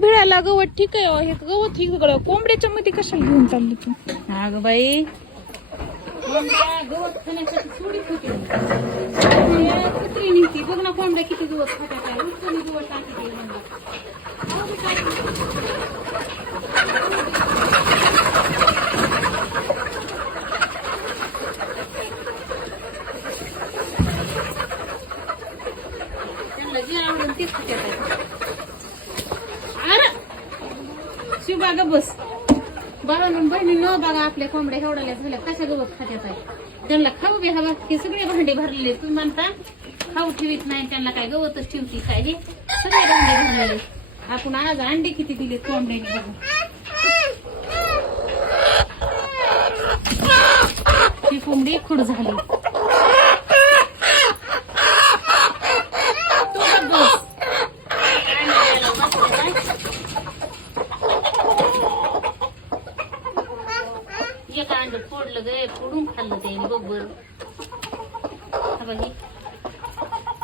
भिळाला गवत ठीक आहे अहो, हे गवत ही सगळं. कोंबड्याच्या मध्ये कशाला घेऊन चालली तू? अगं बाई. गवत खाण्यासाठी कुत्री निघती बघ ना कोंबड्या किती गवत खात्यात गवत. त्यांना जे आवडेल तेच खात्यात आहे. अरे शिव बाग बस. बाबा बहिणी न बघा आपल्या कोंबड्या एवढ्या झाल्या कशा गवत खात्यात आहे? त्यांना खाऊ बी हवा. की सगळे भांडे भरलेले तुम्ही म्हणता. खाऊ ठेवीत नाही त्यांना काय गवतच ठेवती काय हे सगळे भांडे भरलेले आपण आज अंडे किती दिले कोंबड्याने बघा. ही कोंबडी खुड झाली तू गप बस. काय नाही याला बसलं काय? एक अंड फोडलं गे फोडून खाल्लं त्याने बघ बर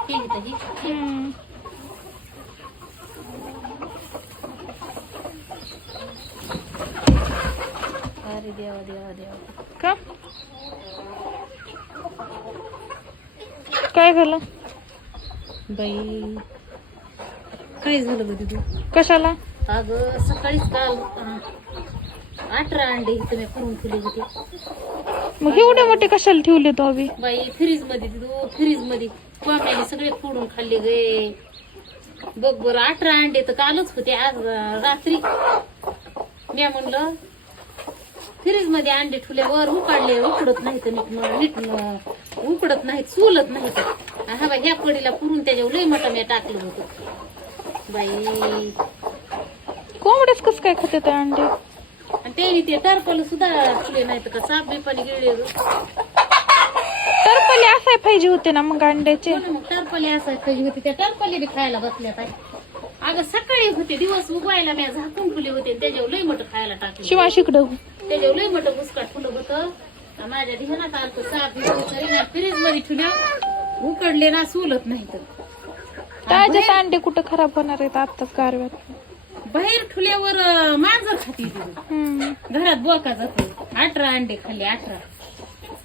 हे घेतं हे हम्म. अरे देवा देवा देवा। का काय झालं? बाई काय झालं ग तू कशाला? अगं सकाळीच काल अं, अठरा अंडे इथं मी करून ठेवले होते. मग एवढे मोठे कशाला ठेवले तो अभि? बाई फ्रीजमध्ये दिदू फ्रीजमध्ये कोंबड्याने सगळे फोडून खाल्ले गे. बघ बरं अठरा अंडे तर कालच होते आज रात्री. मी म्हणलं फ्रीजमध्ये अंडे ठेवल्यावर उकाडले उकडत नाहीत नीट नीट उकडत नाहीत चुलत नाहीत. हा बाई ह्या पडीला पुरून त्याच्यावर लय मोठा मी टाकलं होतं. बाई. कोंबडेच कस काय खाते ते अंडे? त्याने ते टरपल सुद्धा ठेवले नाहीत का? साप बिपाने गिळले तर पहिले असाय पाहिजे होते ना मग अंड्याचे. मग टरपले असायला पाहिजे होते. त्या टरपले बी खायला बसल्यात आहे. अगं सकाळी होते दिवस उगवायला मी झाकून फुले होते त्याच्यावर लय मोठं खायला टाकलं. शिवा शिकडं. त्याच्यावर लय मोठं बुसकाट फुलं होतं. माझ्या ध्यानात आलं साप बिप फ्रीजमध्ये ठेवल्या. उकडले ना सोलत नाही तर ताज्यात अंडे कुठं खराब होणार आहेत आत्ताच गारव्यात? बाहेर ठुल्यावर अं, मांजर खाती ती. हम्म. घरात बोका जातो अठरा अंडे खाल्ले अठरा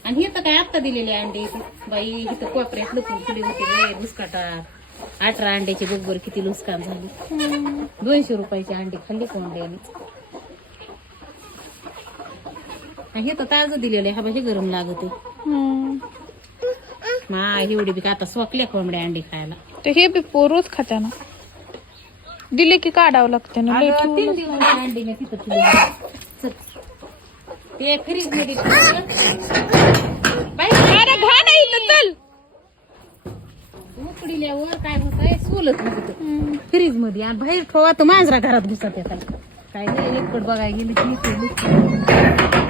आणि हे तर काय आत्ता दिलेले अंडे इथे. बाई इथं कोपऱ्यात लपून फुले होते रे बुसकाटात अठरा अंड्याचे बरोबर किती नुकसान झाली हम्म. दोनशे रुपयाचे अंडे खाल्ले कोंबड्याने आणि हे तर ताजं दिलेलं आहे हा बाई गरम लागत हम्म. मा एवढी बी का आता सोकल्या कोंबड्या अंडे खायला ते हे बी पोरोच खात्या ना दिले की काढावं लागते ना अगं, तीन ठेवलं. दिवस त्या अंडीने तिथं ठेवले चल. ते फ्रीजमध्ये ठेवलं. बाई, अरे घा नाही इथं, चल उकडील्यावर काय होत आहे सोलत नव्हतं हम्म. फ्रीजमध्ये आणि बाहेर ठेवा तर मांजरा घरात घुसत येतात काय नाही एककड बघायला गेली की इथे.